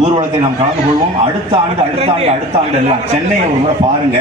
ஊர்வலத்தை நாம் கலந்து கொள்வோம். அடுத்த ஆண்டு அடுத்த ஆண்டு அடுத்த ஆண்டு எல்லாம் சென்னையை ஒரு முறை பாருங்க.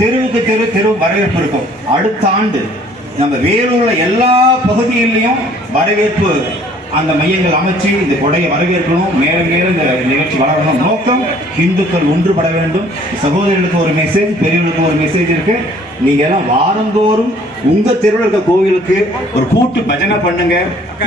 தெருவுக்கு தெரு தெரு வரவேற்பு இருக்கும். அடுத்த ஆண்டு நம்ம வேலூர்ல எல்லா பகுதிகளிலையும் வரவேற்பு அந்த மையங்கள் அமைச்சு இந்த கொடையை வரவேற்கணும். மேலும் மேலும் இந்த நிகழ்ச்சி வளரணும். நோக்கம் இந்துக்கள் ஒன்றுபட வேண்டும். சகோதரர்களுக்கு ஒரு மெசேஜ் பெரியவர்களுக்கு ஒரு மெசேஜ் இருக்கு. நீங்க எல்லாம் வாரந்தோறும் உங்க தெருவில் இருக்க கோவிலுக்கு ஒரு கூட்டு பஜனை பண்ணுங்க.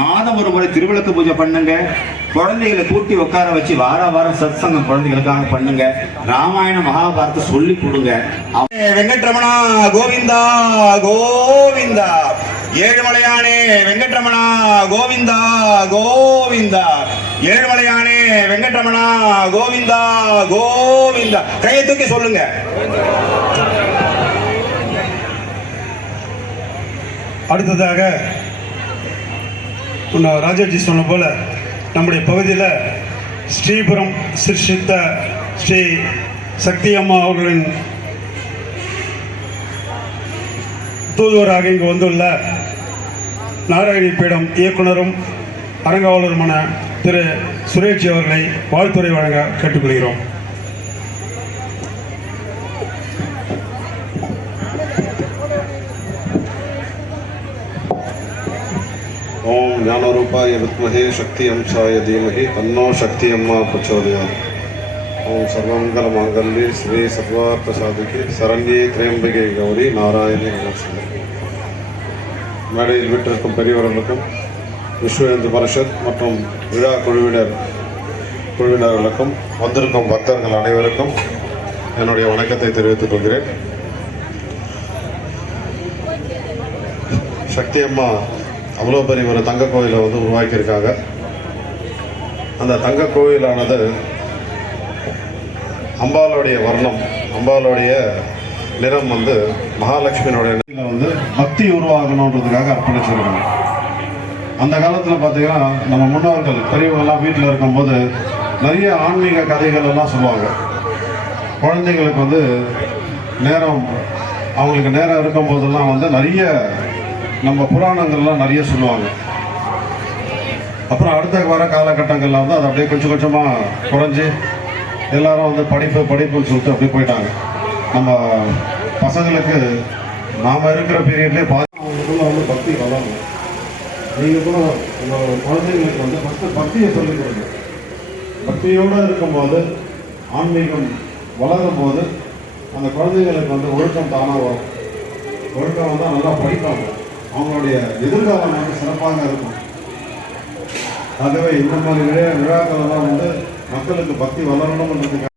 மாதம் ஒரு முறை திருவிளக்கு பூஜை பண்ணுங்க. குழந்தைகளை கூட்டி உட்கார வச்சு வார வாரம் சத் சங்கம் குழந்தைகளுக்காக பண்ணுங்க. ராமாயண மகாபாரத சொல்லி கொடுங்க. வெங்கட்ரமணா கோவிந்தா கோவிந்தா. ஏழுமலையானே வெங்கட்ரமணா கோவிந்தா கோவிந்தா. ஏழுமலையானே வெங்கட்ரமணா கோவிந்தா கோவிந்தா. கையை தூக்கி சொல்லுங்க. அடுத்ததாக ராஜாஜி சொன்ன போல நம்முடைய பகுதியில் ஸ்ரீபுரம் சிருஷித்த ஸ்ரீ சக்தி அம்மா அவர்களின் தூதுவராக இங்கு வந்துள்ள நாராயணி பீடம் இயக்குனரும் அரங்காவலருமான திரு சுரேஷ் அவர்களை வாழ்த்துறை வழங்க கேட்டுக்கொள்கிறோம். ಜ್ಞಾನರೂಪಾಯ ವಿದ್ಮಹೇ ಶಕ್ತಿ ಅಂಶಾಯ ಧೀಮಹಿ ತನ್ನೋ ಶಕ್ತಿ ಅಮ್ಮ ಪ್ರಚೋದಯಾತ್ ಓಂ ಸರ್ವಮಂಗಲ ಮಾಂಗಲ್ಯ ಶ್ರೀ ಸರ್ವಾರ್ಥ ಸಾಧಕಿ சரண்யே திரையம்பகை கௌரி நாராயணி நமஸ்தே மேடையில் விட்டிருக்கும் பெரியவர்களுக்கும் விஸ்வ இந்து பரிஷத் மற்றும் விழா குழுவினர் குழுவினர்களுக்கும் வந்திருக்கும் பக்தர்கள் அனைவருக்கும் என்னுடைய வணக்கத்தை தெரிவித்துக் கொள்கிறேன் சக்தி அம்மா அவ்வளோ பெரிய ஒரு தங்க கோயிலை வந்து உருவாக்கியிருக்காங்க. அந்த தங்க கோயிலானது அம்பாளுடைய வர்ணம் அம்பாளுடைய நிறம் வந்து மகாலட்சுமியினுடைய நிலையில் வந்து பக்தி உருவாகணுன்றதுக்காக அர்ப்பணிச்சிருக்காங்க. அந்த காலத்தில் பார்த்தீங்கன்னா நம்ம முன்னோர்கள் பெரியவங்கெல்லாம் வீட்டில் இருக்கும்போது நிறைய ஆன்மீக கதைகள் எல்லாம் சொல்லுவாங்க. குழந்தைங்களுக்கு வந்து நேரம் அவங்களுக்கு நேரம் இருக்கும் போதெல்லாம் வந்து நிறைய நம்ம புராணங்கள்லாம் நிறைய சொல்லுவாங்க. அப்புறம் அடுத்த வர காலகட்டங்களில் வந்து அது அப்படியே கொஞ்சம் கொஞ்சமாக குறைஞ்சி எல்லாரும் வந்து படிப்பு படிப்புன்னு சொல்லிட்டு அப்படியே போயிட்டாங்க. நம்ம பசங்களுக்கு நாம் இருக்கிற பீரியட்லேயே பார்த்து அவங்களுக்குள்ள வந்து பக்தி வளரணும் நீங்கள் கூட உங்கள் குழந்தைங்களுக்கு வந்து ஃபஸ்ட்டு பக்தியை சொல்லிக் கொடுங்க. பக்தியோடு இருக்கும்போது ஆன்மீகம் வளரும் போது அந்த குழந்தைங்களுக்கு வந்து ஒழுக்கம் தானாக வரும். ஒழுக்கம் வந்தால் நல்லா படிப்பாங்க. அவங்களுடைய எதிர்காலம் வந்து சிறப்பாக இருக்கும். ஆகவே இந்த மாதிரி விழா விழாக்கள் எல்லாம் வந்து மக்களுக்கு பக்தி வளரணும்ன்றதுக்காக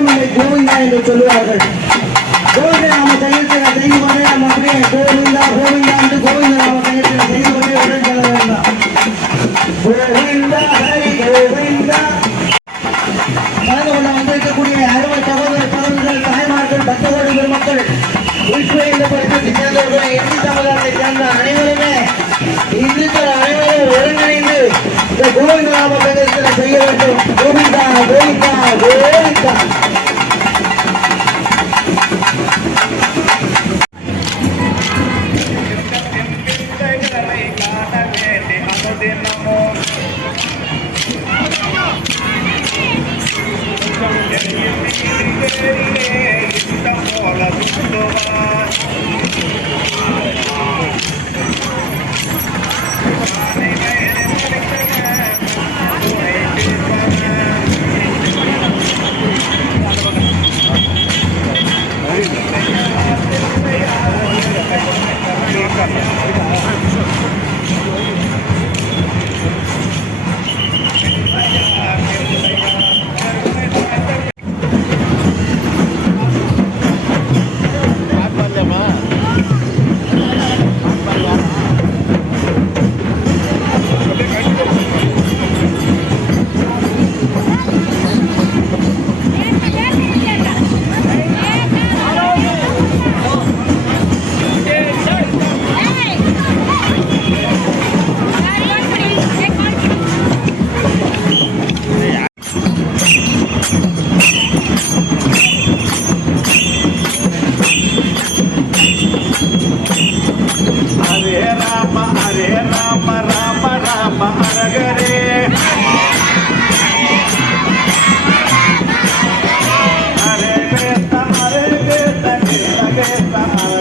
இல்லை கோவிந்தா என்று சொல்லுவார்கள். கோவிந்த நாம கையெழுத்தில் செய்து கொண்டே நம்ம அப்படியே கோவிந்தா கோவிந்தா என்று கோவிந்தா நம்ம கையெழுத்தில்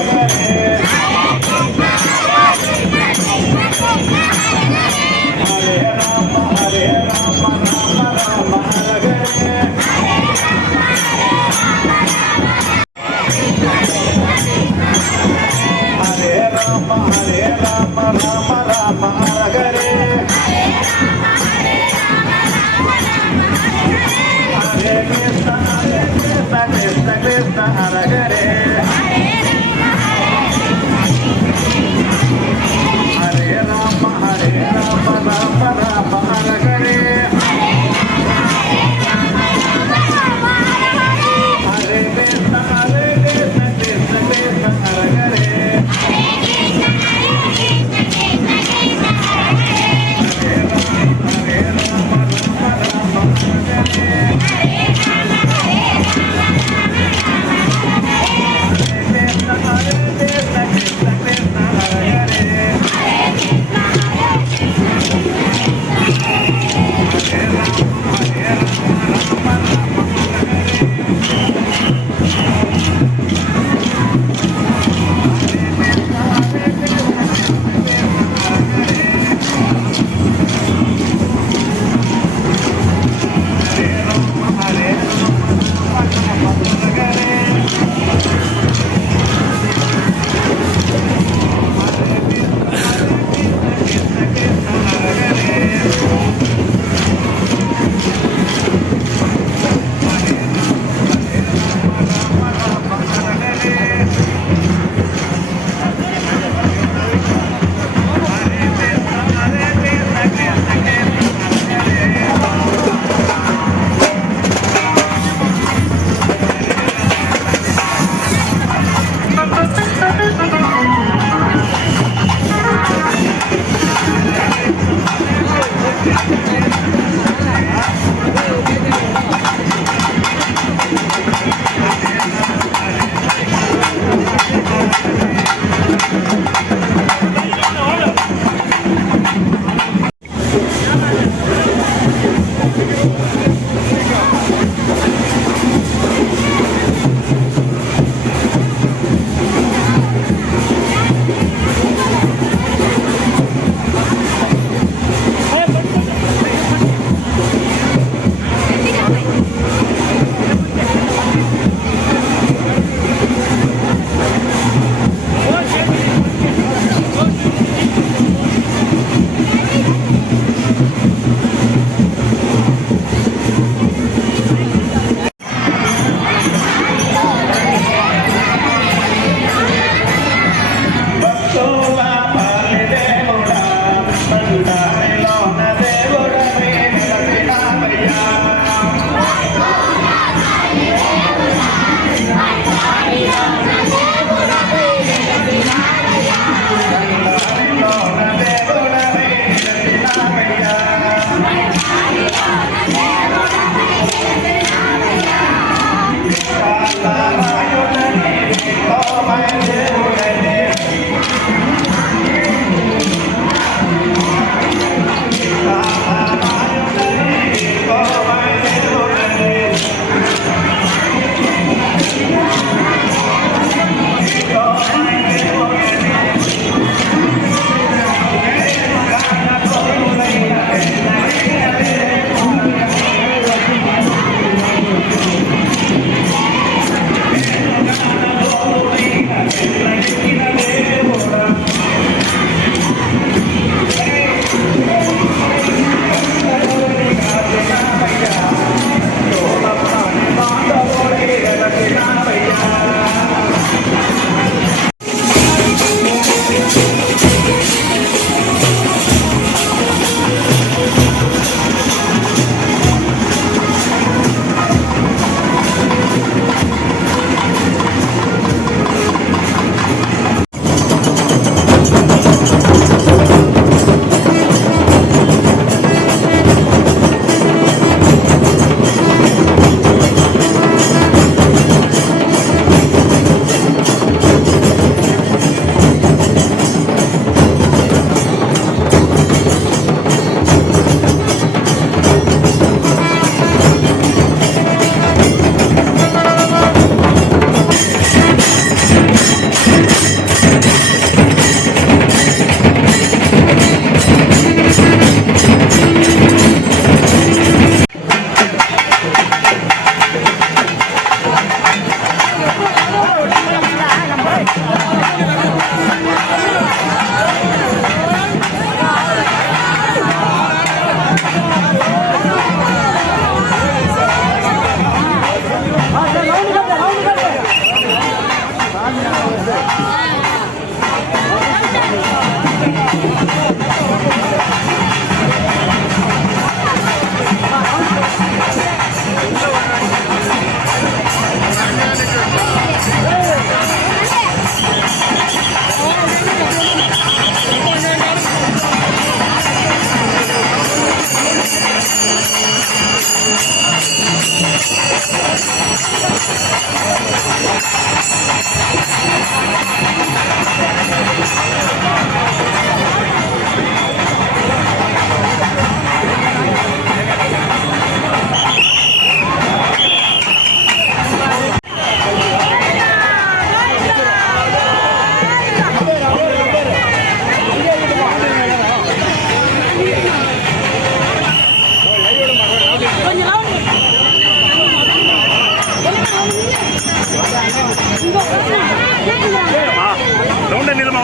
Yeah.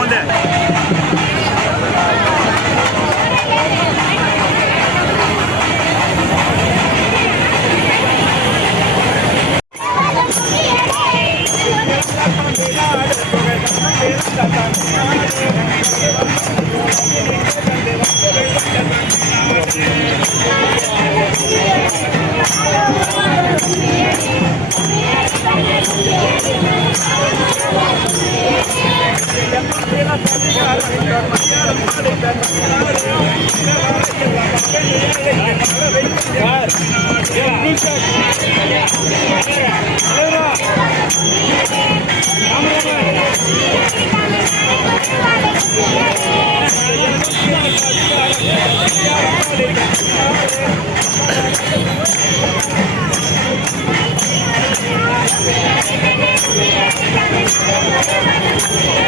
வந்து Oh.